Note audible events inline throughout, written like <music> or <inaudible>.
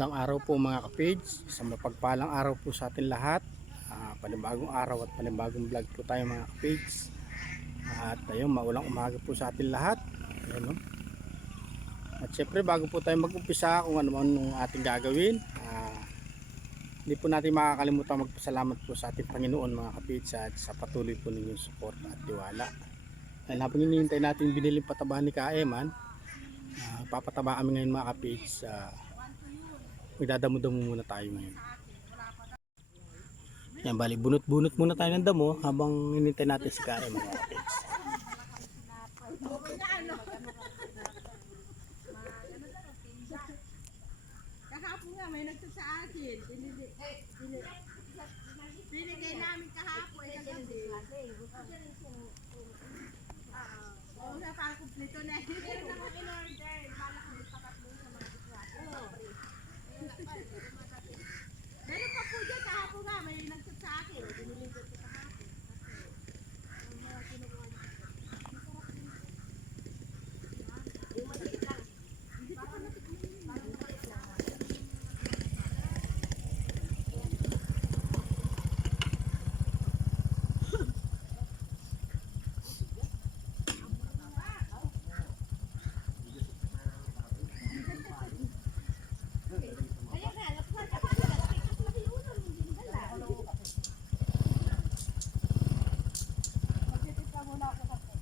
Magandang araw po mga kapage. Sa mapagpalang araw po sa atin lahat. Ah, panibagong araw at panibagong vlog po tayo mga kapage. At ayun, maulang umaga po sa atin lahat. Ayun, no? At syempre bago po tayo mag-umpisa kung ano man yung ating gagawin. ah, hindi po natin makakalimutan magpasalamat po sa ating Panginoon mga kapage at sa patuloy po ninyong suporta at tiwala. Dahil habang hinihintay natin biniling pataba ni Kaeman, ah, papataba kami ngayon mga kapage sa magdadamo-damo muna tayo ngayon. Yan, bali, bunot-bunot muna tayo ng damo habang hinintay natin si Karen mga kapits. Kahapon nga, may nagtag sa akin. Binigay namin kahapon. Eh, kagabi. Ah, Oo na, parang kumplito na. Meron naman in order. Bala kami pakatlo sa mga diswate. Meron pa po dyan kahapon nga, may nagtag sa akin. Binili ko ito kahapon. Ang mga kinukuha niya. Masarap din. Yung maliit lang. Hindi pa ka natikman yun. Parang maliit lang. Ayan na, lapsan ka pa. Kasi makiunan, hindi dala. Magtitip ka muna ako kasi.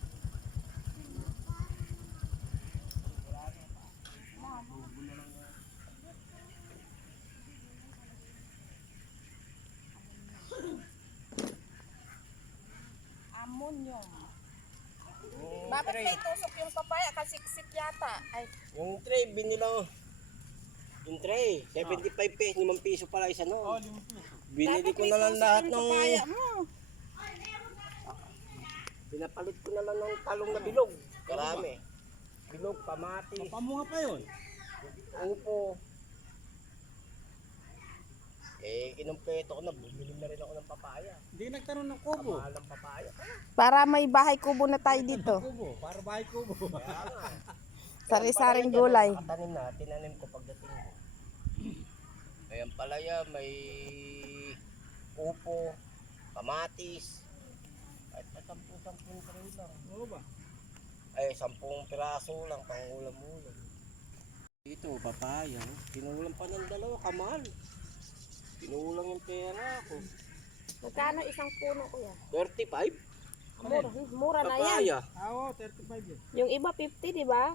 Ammonium. Bakit may tusok yung papaya? Kasiksik yata. Ay, Yung tray, binilang yung tray, 75 pesos, 5 piso pala isa no. Binili ko na lang lahat ng papaya mo. pinapalit ko na lang ng talong na bilog. Karami. Bilog, pamati, Pamunga pa yun. upo. Eh, kinumpleto ko na, bumili na rin ako ng papaya. Hindi nagtanong ng kubo. Mahal ng papaya. Para may bahay kubo na tayo dito. Kubo, para bahay kubo. Sari-saring gulay. Katanim na, tinanim ko pagdating ko. May ampalaya, may upo, kamatis. Kahit na sampung-sampung tray lang. Oo ba? Ay, sampung piraso lang, pang ulam-ulam. Dito, papaya. Pinulang pa ng dalawa, kamal. Pinulang yung pera ko. Magkano isang puno kuya? 35? Mura, mura na yan. Papaya. Ah, Oo, 35 yun. Yung iba 50, di ba?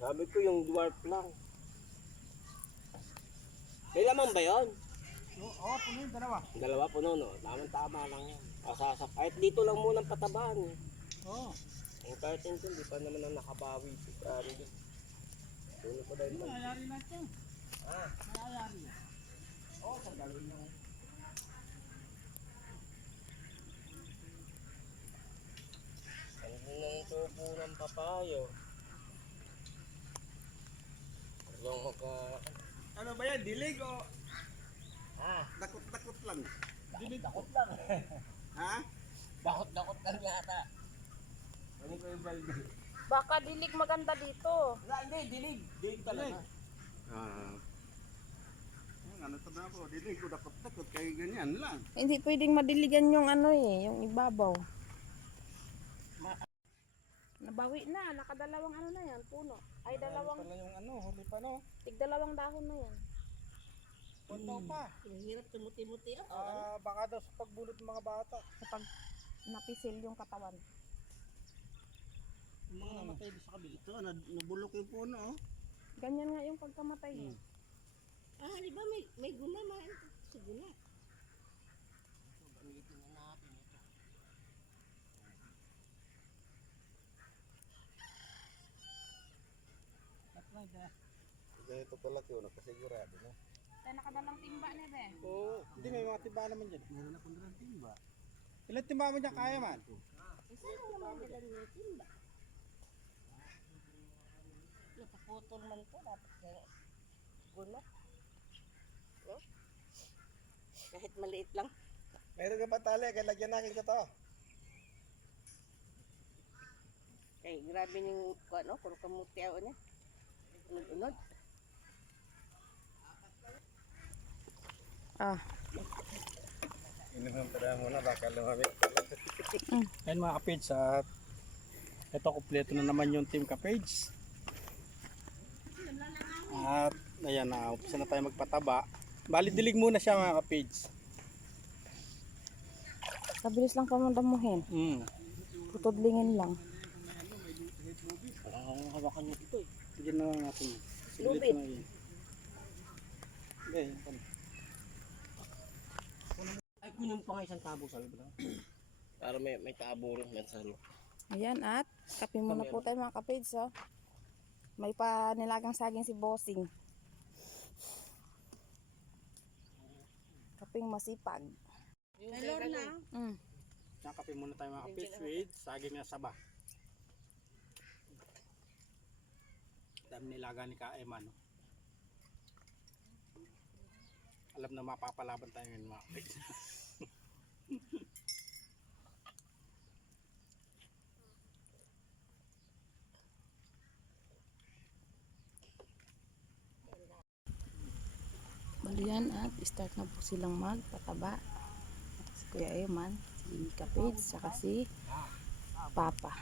Sabi ko yung dwarf lang. May laman ba yun? Oo, puno yung dalawa. Dalawa puno, no? Tamang-tama lang yan. Kasasak. Kahit dito lang muna ang patabaan. Eh. Oo. Ang curtain ko, hindi pa naman na nakabawi. Ano ko dahil man. Mayayari na ito. Ah, Mayayari na. oo, sa gawin mo. Ang ng papayo. Alam mo ka... Ano ba yan? Dilig o Ah, dakot-dakot lang? dakot-dakot lang. Ha? Dakot-dakot lang yata. Ano ko yung balde? Baka dilig maganda dito. Wala, hindi, dilig. Dilig talaga. Ah. Ano to na po? Dilig ko dakot-dakot. Kaya ganyan lang. Hindi pwedeng madiligan yung ano eh, yung ibabaw. Nabawi na, nakadalawang ano na yan, puno. Ay, dalawang, Pala yung ano, huli pa no? tigdalawang dahon na yan. Puntaw pa. Ang hirap tumuti-muti ako. Ah, baka daw sa pagbulot ng mga bata. Kapag napisil yung katawan. Yung mga namatay doon sa kabila. Ito, nabulok yung puno oh. Ganyan nga yung pagkamatay niya. Ah, di ba may, may guna man? Sa guna. Ganito pala ko, nakasigurado na. Kaya nakadalang timba ni Be. Oo. Hindi, may mga timba naman dyan. Meron akong dalang timba. Ilan timba mo dyan kaya man? Isa lang naman nila ng timba. Napaputol man to, dapat kaya guna ko. Kahit maliit lang. Meron ka pa tali, kaya lagyan natin ko to. Kay grabe ning ano, puro kamuti ako niya. Unod-unod. Ah. Inuman para muna, baka lumami. mm. Ayun mga kapage, at ah. ito kompleto na naman yung team kapage. At ayan na, uh, umpisa na tayo magpataba. Bali dilig muna siya mga kapage. kabilis lang pamandamuhin. Mm. Tutudlingin lang. Parang hawakan niyo ito eh. Tignan na lang natin. Lupit. na yun. Okay, yan. Ay, kunin pa nga isang tabo sa loob lang. <clears throat> Para may, may tabo rin yan sa loob. Ayan at kape muna po tayo mga kapage oh. May pa nilagang saging si Bossing. Kaping masipag. May Lorna. Mm. Yan, kape muna tayo mga kapage with saging na saba. Dami nilaga ni Kaeman. No? Alam na mapapalaban tayo ngayon mga kapage. <laughs> Bali yan at start na po silang magpataba. Si Kuya Eman, si Kapage, saka si Papa.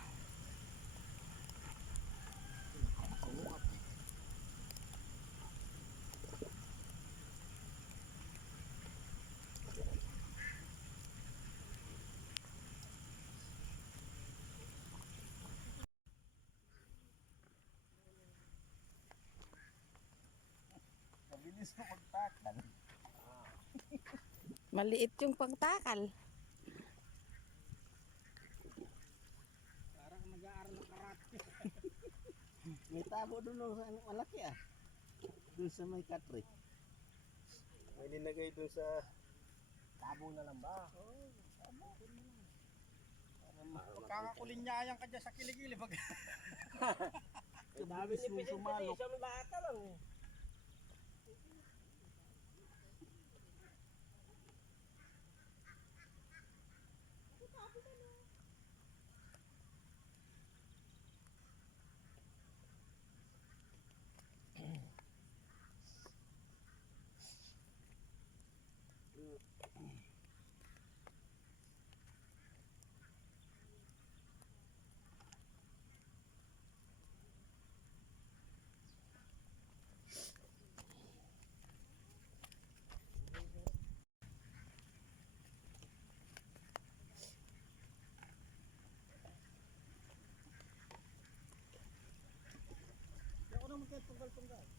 Mabilis mo magtakal. Maliit yung pagtakal. Parang nag-aaral ng karate. <laughs> May tabo doon oh, sa malaki ah. Doon sa may katri. May linagay doon sa tabo na lang ba? Pagkakakulinyayan ka dyan sa kiligili. Pag... <laughs> Dami ni bata lang eh. Bye-bye. Punggal-punggal.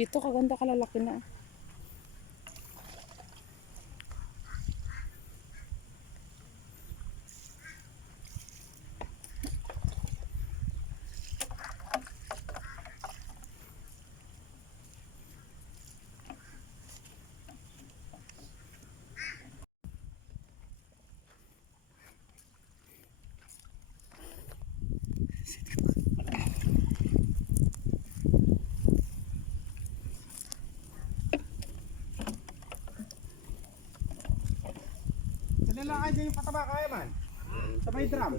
Dito kaganda kalalaki na. Kanilaan dyan yung pataba kaya man. Sa may drum.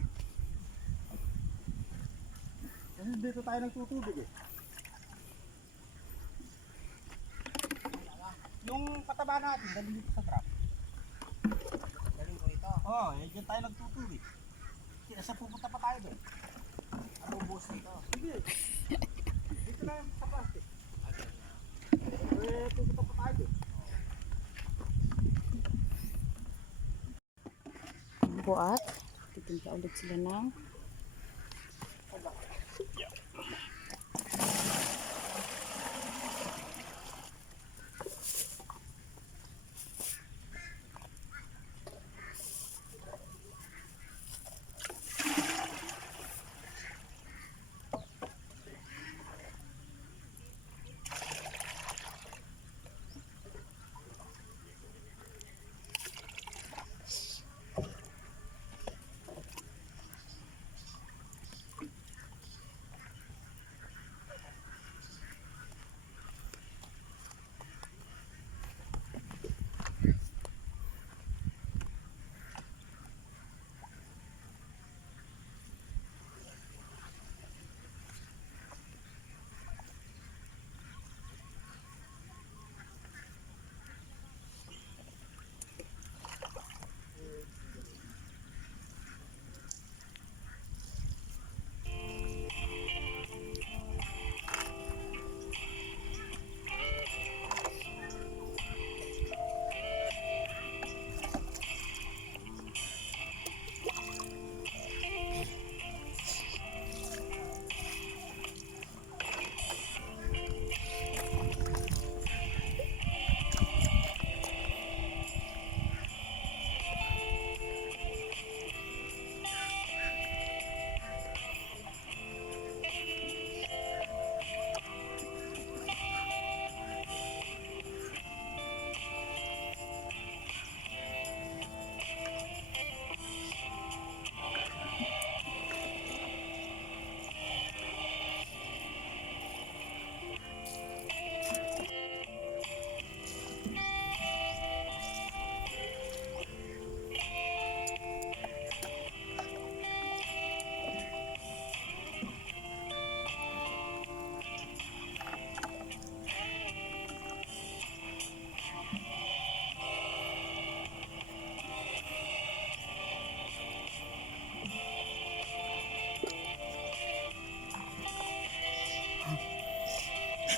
Kasi dito tayo nagtutubig eh. Yung pataba natin, dali dito sa drum. Galing ko ito. Oo, oh, eh, dyan tayo nagtutubig. Kaya sa pupunta pa tayo doon. Ano ubos ito? Hindi. Dito na yung sa plastic. Eh, pupunta pa tayo doon. Buat. Titimpla ulit sila ng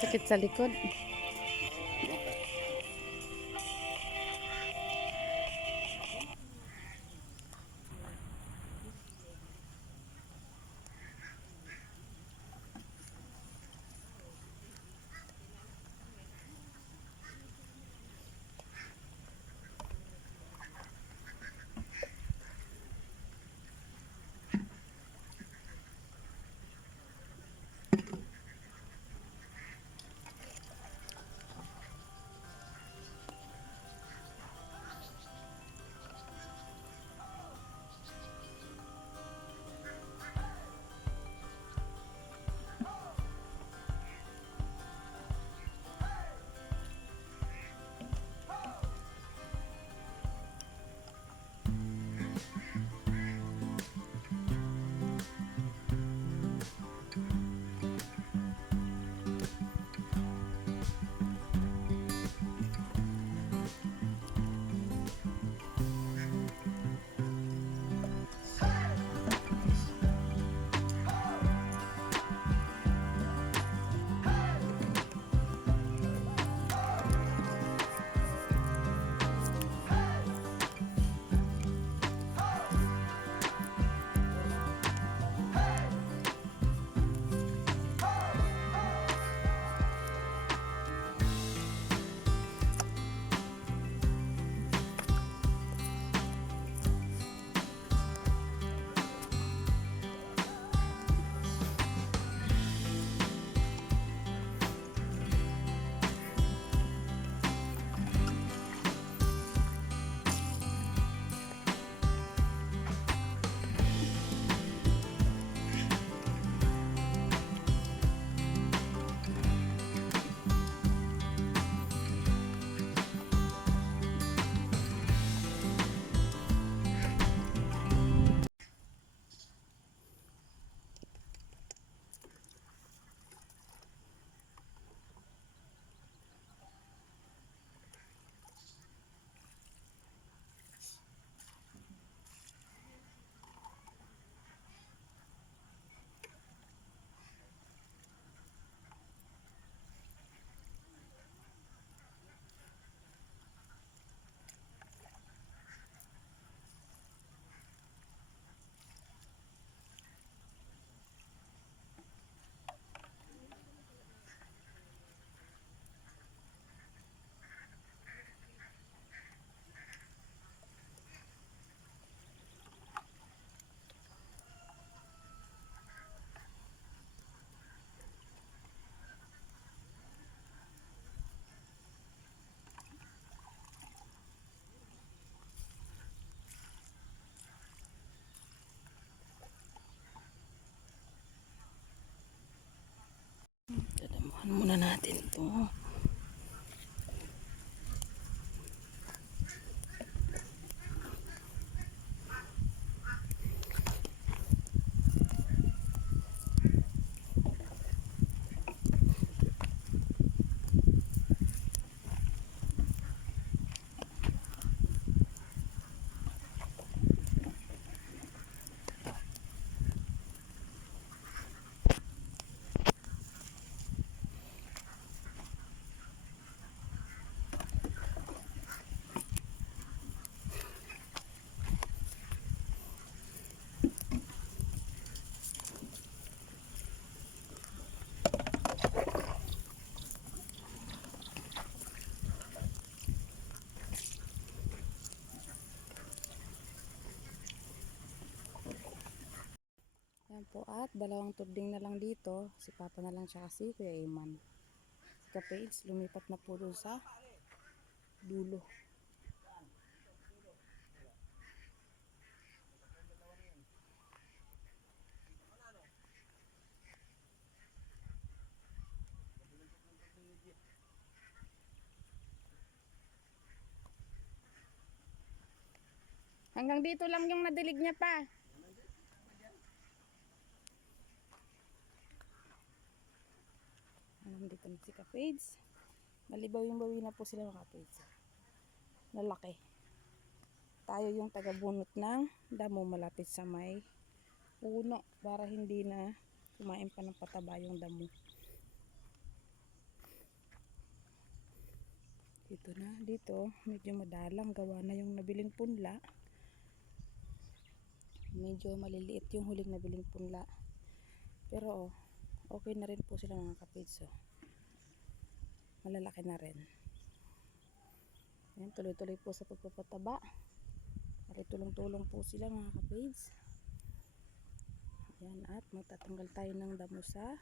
Sakit sa likod. Yan po at dalawang tubling na lang dito. Si Papa na lang siya kasi Kuya Iman. Kapage lumipat na po doon sa dulo. Hanggang dito lang yung nadilig niya pa. Nandito na si Kapage. Malibaw yung bawi na po sila mga Kapage. Lalaki. Tayo yung tagabunot ng damo malapit sa may puno para hindi na kumain pa ng pataba yung damo. Dito na, dito, medyo madalang gawa na yung nabiling punla. Medyo maliliit yung huling nabiling punla. Pero oh, okay na rin po sila mga kapitso. Malalaki na rin. Ayan, tuloy-tuloy po sa pagpapataba. At tulong-tulong po sila mga kapids. Ayan, at magtatanggal tayo ng damo sa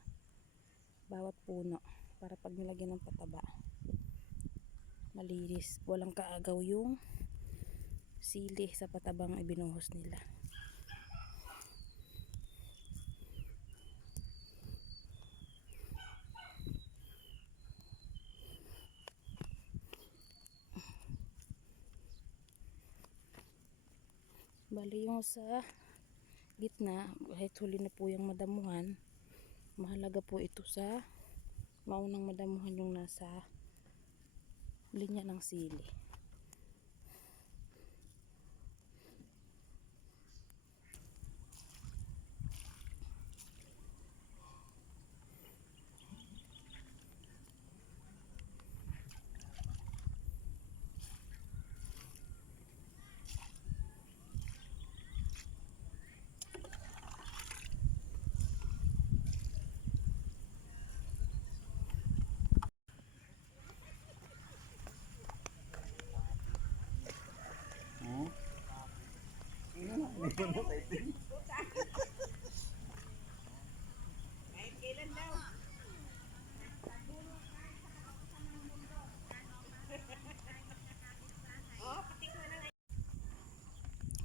bawat puno para pag nilagyan ng pataba malinis. Walang kaagaw yung sili sa patabang ibinuhos nila. Bali yung sa gitna, kahit huli na po yung madamuhan, mahalaga po ito sa maunang madamuhan yung nasa linya ng sili.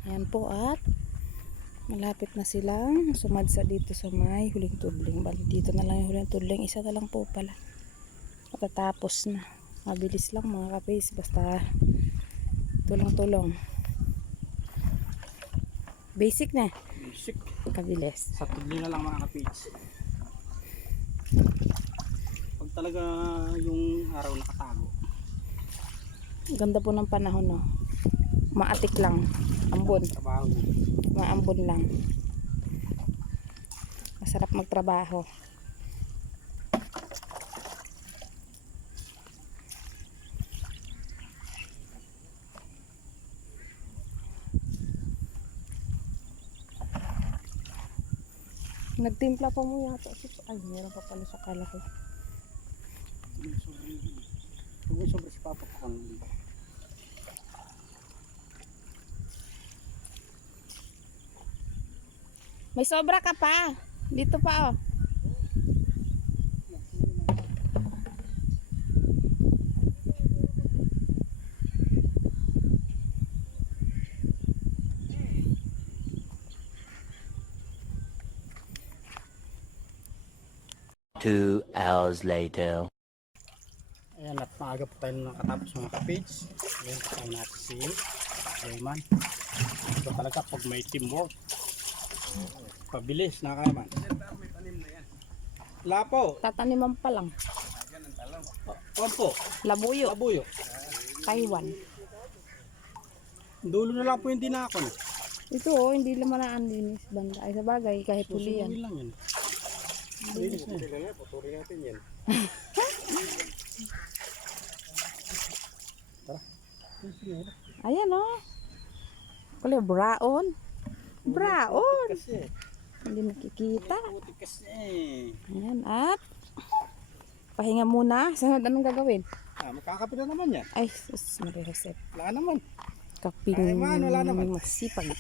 Ayan po at malapit na silang sumadsa dito sa may huling tudling. Bali dito na lang yung huling tudling. Isa na lang po pala. Matatapos na. Mabilis lang mga kapis. Basta tulong-tulong. Basic na. Basic. Kabilis. Sa tubli na lang mga kapage. Pag talaga yung araw nakatago. Ganda po ng panahon no. Maatik lang. Ambon. Trabaho. Maambon lang. Masarap magtrabaho. Nagtimpla pa mo yata. Ay, meron pa pala sa kala ko. Kung sobra si Papa ko kung May sobra ka pa. Dito pa oh. Hours later. Ayan, at maaga po tayo nakatapos mga ka-page. Ayan, kasama natin si Ayman. Ito talaga pag may teamwork. Pabilis na kaya man. Lapo. Tataniman pa lang. Opo. Labuyo, Labuyo. Taiwan. Dulo na lang po yung dinakon. Ito oh, hindi lamanaan din sa banda. Ay sa bagay, kahit huli yan. Susunod lang yun. Putulin natin yan. Ayan oh. Kulay. Brown. Kasi. Hindi nakikita. Ayan at pahinga muna. Sunod anong gagawin? Ah, makakapi na naman yan. Ay, sus, Maria Josep. Wala naman. Kaping Ay, man, wala naman. masipag. <laughs>